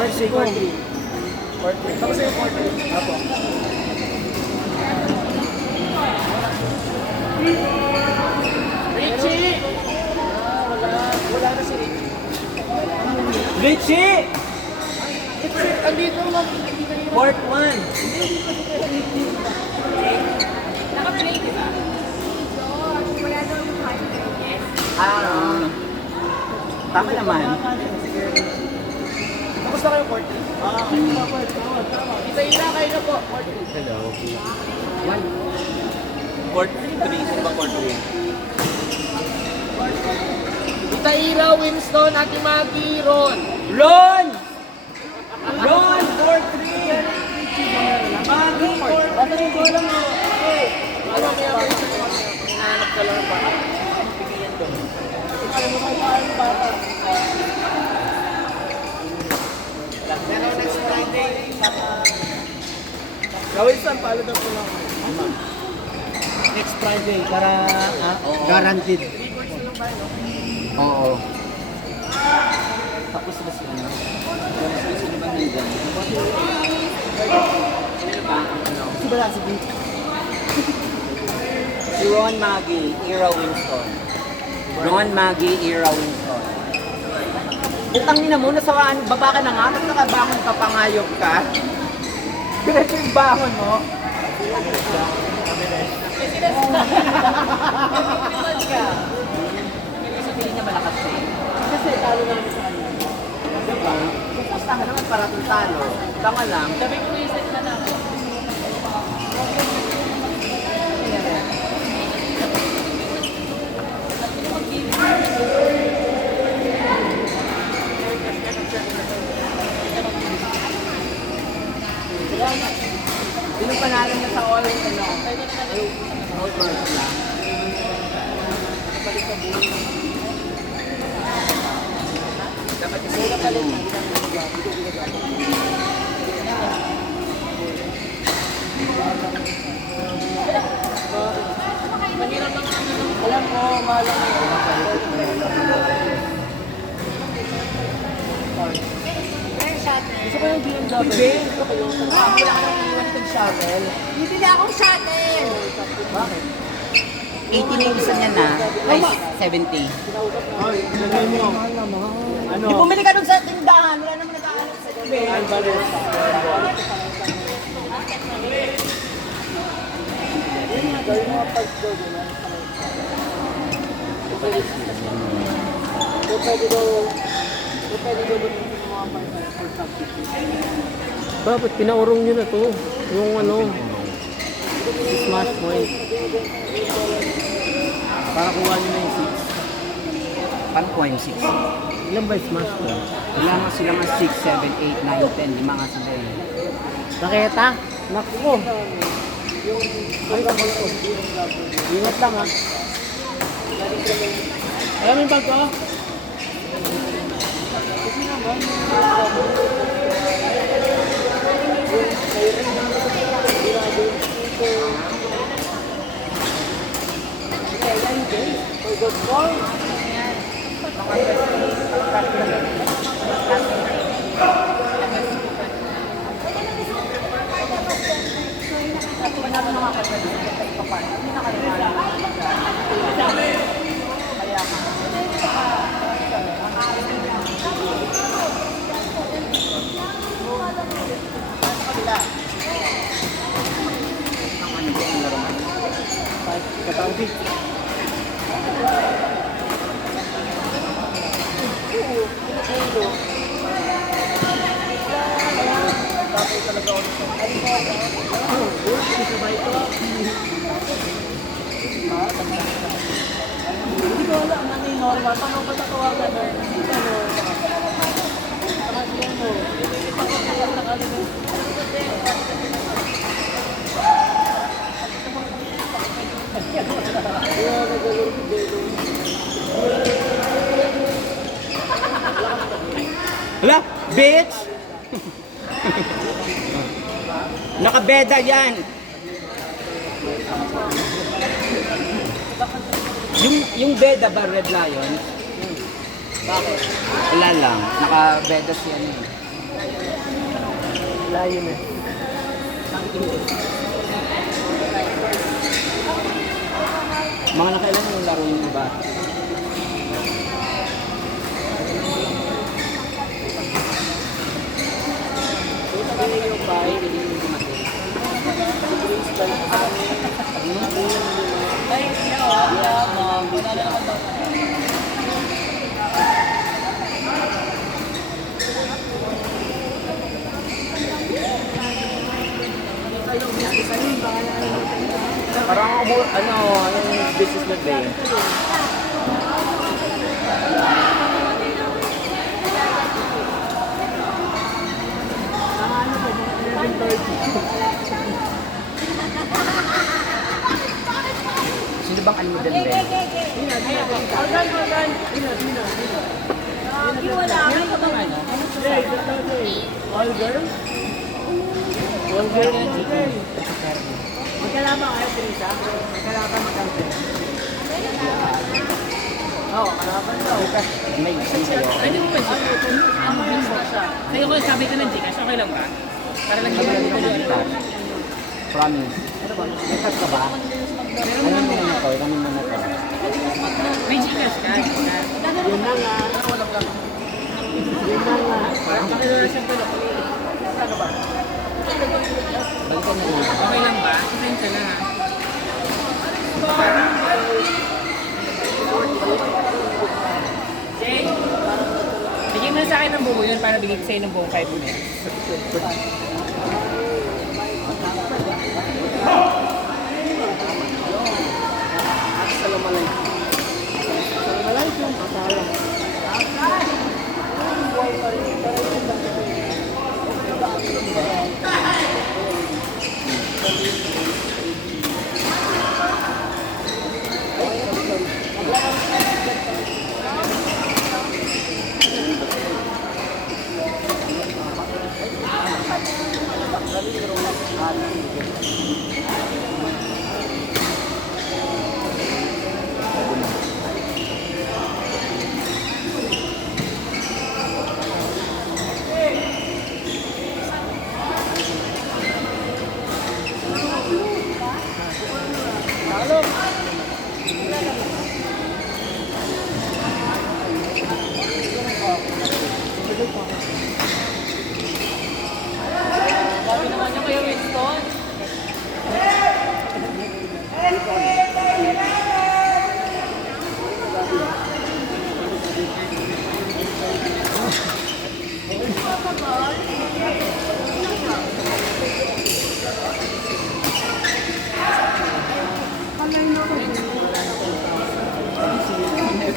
Court 3. Tapos yung court 3. Apo. Richie! Wala na si Richie. Richie! Andito lang. Court 1. Naka-play, di ba? Ah, tama naman. Tapos na kayo court 3? Kita ila kayo na po. Court 3. Hello. 1. Court 3. Sino ba court 3? Kita ila, Winston, Ate Maggie, Ron. Ron! Ron! Court 3! Maggie, court 3! Ano lang mo? Ano kaya ba yung hinahanap ka lang ba? Alam mo kayo paano bata? Pero next Friday, gawin saan palo na po lang. Next Friday, para guaranteed. 3 points na lang tayo, no? Oo. Tapos na sila na. Sino ba nandyan? Si Bala, si Beat. Si Ron Maggie, Ira Winston. Ron Maggie, Ira Winston. Utang nina mo, nasawaan, baba ka na nga, mas nakabangon ka, pangayok ka. Diretso yung bangon mo. Sabihin niya malakas siya. Kasi talo namin sa kanya. Diba? Pupusta ka naman para itong talo. Tama lang. Sabi ko yung set na namin. Sino panalo na sa all, ano? All birds lang. Dapat isa yung kalit. Alam ko, mahal ako. Gusto ko yung BMW. Gusto ko yung Wala ka nang iwan itong shovel. Bibili akong shuttle! Bakit? 80 na yung isa niya na. Ay, 70. Ay, ilagay mo. Ano? Di bumili ka dun sa tindahan. Wala naman nag-aalok sa gabi. Alvarez. Gawin mo ang pag-go din. Pwede daw mga pag-substitute. Bakit pinaurong nyo na to? Yung ano, smash point. Para kuha nyo na yung 6. Paano ko yung 6? Ilan ba yung smash point? Wala nga sila nga 6, 7, 8, 9, 10. Lima nga sila eh. Nakita? Naku! Ay, kapag ko. Ingat lang ha. Alam mo yung bag ko? Katawbi. Hindi ko alam na may normal. Paano ba tatawagan mo? Ano? Kasi ano? Hala, bitch! Nakabeda yan! Yung beda ba, Red Lion? Bakit? Wala lang, nakabeda siya ano. Layo na. Mga nakailan yung laro yung iba? Ay, ma'am. Wala na ako. Parang ako, yung business na ba eh? Sino bang almudan ba? Wala. Meron ka bang ano? All girl? All girl? Magkalaban kayo, Teresa? Magkalaban magkalaban. Oo, kalaban daw. May isang kayo. Pwede mo ba siya? Ano ba siya? Sa'yo ko sabi ko ng Gcash, okay lang ba? Para lang Ano hindi yung ko Gcash? Promise. May cut ka ba? Ano mo na to? Ano mo na to? May Gcash ka. Yun na nga. Yun na nga. Parang makilala siyang pala. Balikan na lang. Okay lang ba? Pasensya na ha. Jay, bigyan mo na sa akin ng buo yun para bigay ko sa'yo ng buong 5 minutes. Sabi naman niya kayo, Winston.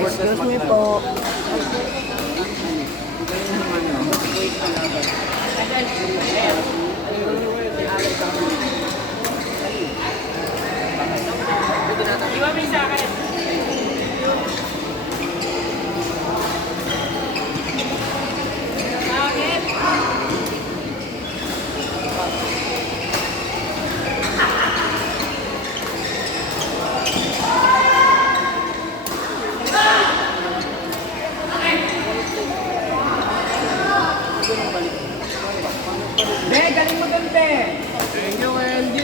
Excuse me po. Iwan mo yung sa akin. Bakit? Be, galing maganda eh! Thank you, LG.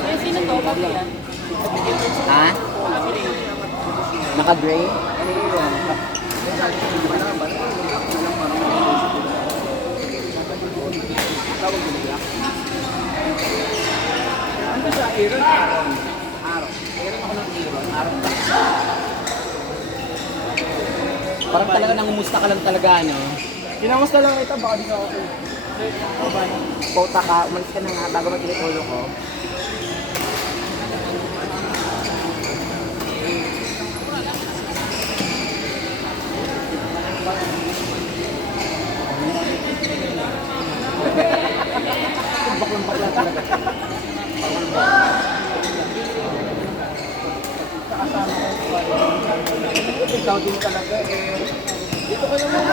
Ay, sino to? Bakit yan? Ha? Naka-gray? Ano sa Aaron? Aaron. Aaron ako ng Aaron. Aaron. Parang talaga nangumusta ka lang talaga, no? Kinamusta lang ito, baka di ka okay. Pota ka, umalis ka na nga bago mag-ilit ulo ko. Baklang-bakla talaga. Ikaw din talaga eh. Dito ka naman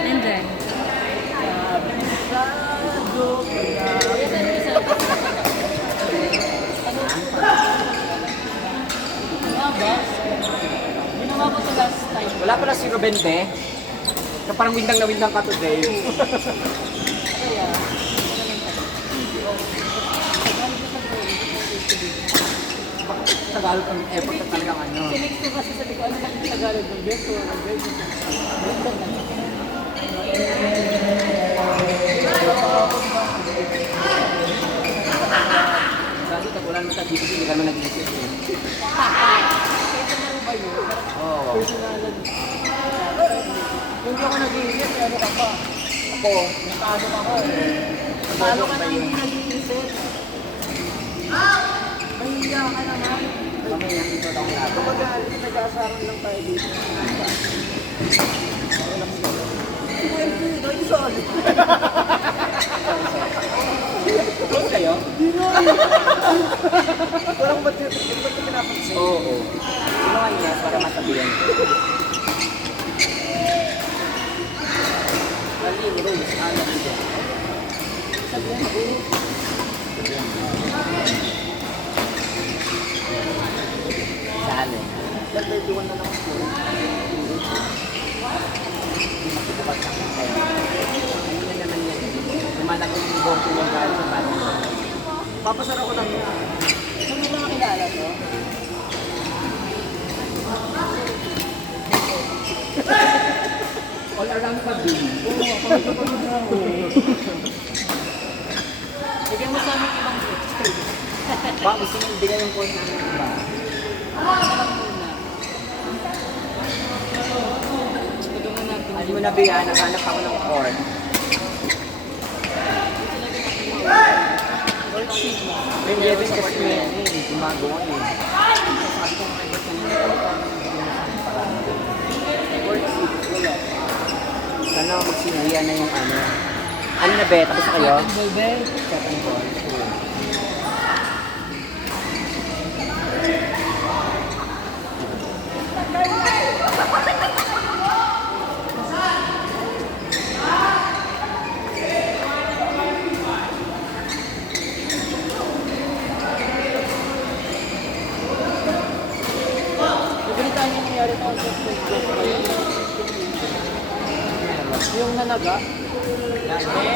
Nandun. Kabisado, kaya Wala pala si Ruben De. Na parang windang na windang ka today. Tagalog ang effort na talagang ano. Sinex ko kasi sabi ko, ano lang yung Tagalog ng Beto, ng Beto. Sabi ka, wala naman sa dito, hindi ka naman nag-iisip eh. Kaya naman ba yun? Oo. Personalan. Kung di ako nag-iisip, ano ka pa? Ako, Natalo ako eh. Natalo ka na hindi nag-iisip. Mahiya ka naman. mamaya ito daw ang laban. Kapag nag-aasaran lang tayo dito. Pwede, nag-isali. Close kayo? Parang ba't pinapansin? Oo. Sino nga yes para masabihan ko? Lalim, Rose, alam ko. Sabihan ako. Sali. Nag-31 na lang ako. Hindi makibukas ang kaya. Ano na naman yan? Lumalagay yung bote ng gano'n sa bago. Papasara ko lang yan. Saan mo mga kilala to? All around pa din. Oo, pagkakapagod na ako. Bigyan mo sa amin ibang food. Ba, gusto nyo ibigay yung phone namin iba? Tulungan natin. Hindi mo nabihan, naghanap ako ng corn. Lord Sigma. May Levin kasi yan eh, gumagawa eh. Sabi ko kay Bert kanina, Lord Sigma. Wala. sana magsinuhian na yung ano. Ano na be, tapos na kayo? Cotton ball, be. Cotton ball. Bibili tayo yung nangyari sa concert ko. Yung nanaga.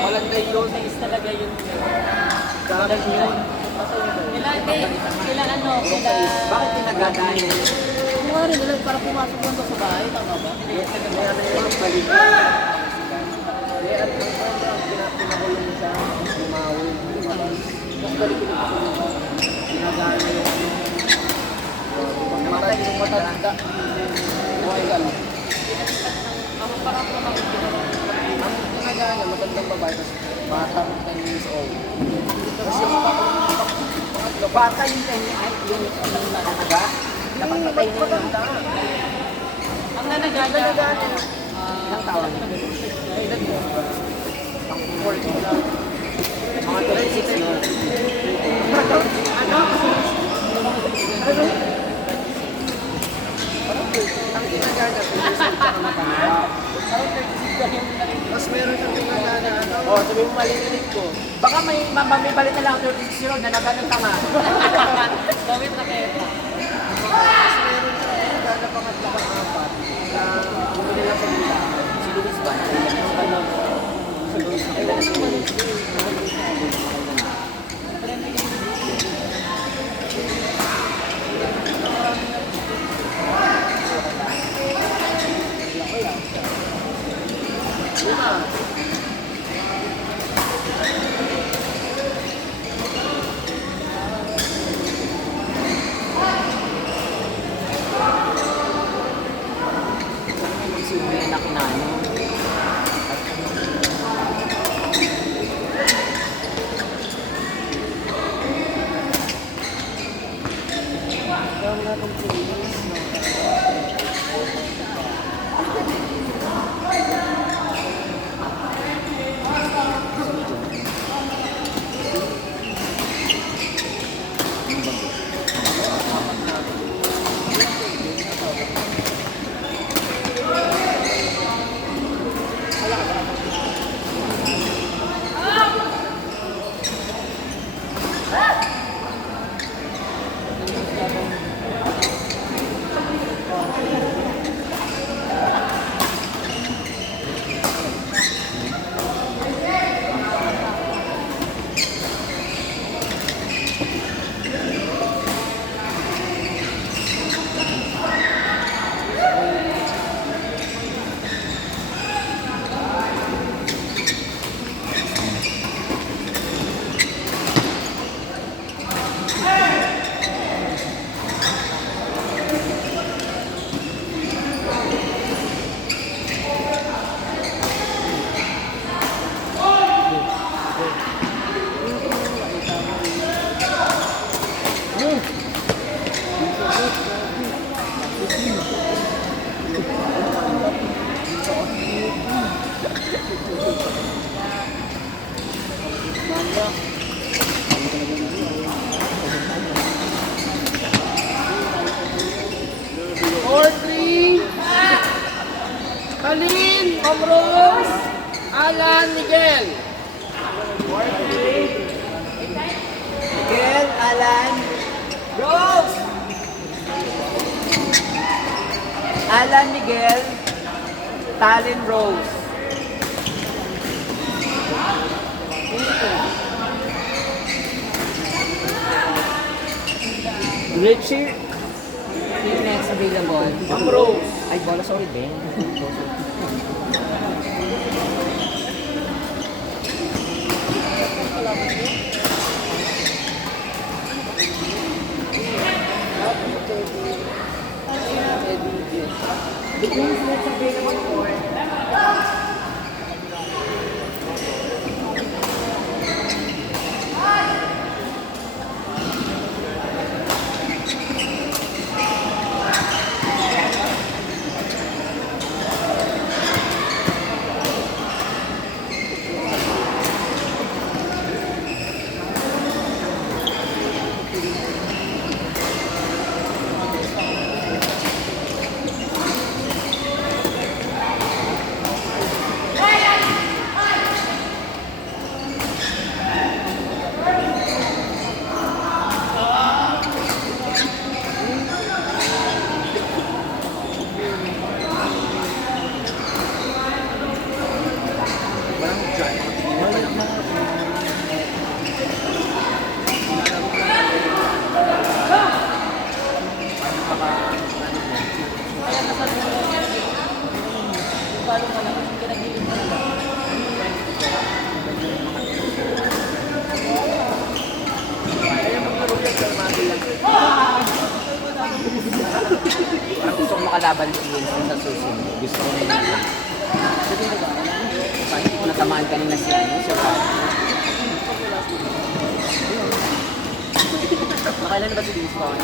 Malanda yun. Nice talaga yun. Kalag yun. Kila ano? Bakit pinagdadaan yun? Kung ano rin nila para pumasok lang sa bahay. Tama ba? Kaya na yung balik. Kaya at ang pinakulong sa bumawi. Mas balik ko dito. Pinagdaan na yung namatay yung matanda. Buhay ka lang. Ang parang naman ang pinagdaan na matandang babae tapos bata 10 years old. Tapos yung pangatlo, Bata yung yung nanaga. Dapat patay na yun. ang nanagana Ilang taon? edad mo. Ang 40 lang. Mga 36 yun. Ano? Ano? Parang 30. Ang ginagana, 30 years old ka na matanda. Parang 36 ka yung narinig. Mas meron kang ginagana, ano? Oo, sabi mo malilinig ko. Baka may balit na lang 36 year old na nagano'n tanga. Dawit na kaya. Mas meron kang ginagana pangatlo pang apat na bumili lang sa nila. Si Luis ba? Yung tanong. Si Luis na Ewan kailan ko si ba Luis? Magsinuhin na kinano. Four, three. Kalin, Omros, Alan, Miguel. Miguel, Alan, Rose! Alan, Miguel, Talon, Rose. Richie, Yung next available. Omros. Ay, bola, sorry, Ben. Parang gusto ko makalaban si Wilson sa susunod. Gusto ko na yun. Kahit ko natamaan kanina si Ryan. Nakailan na ba si Wilson?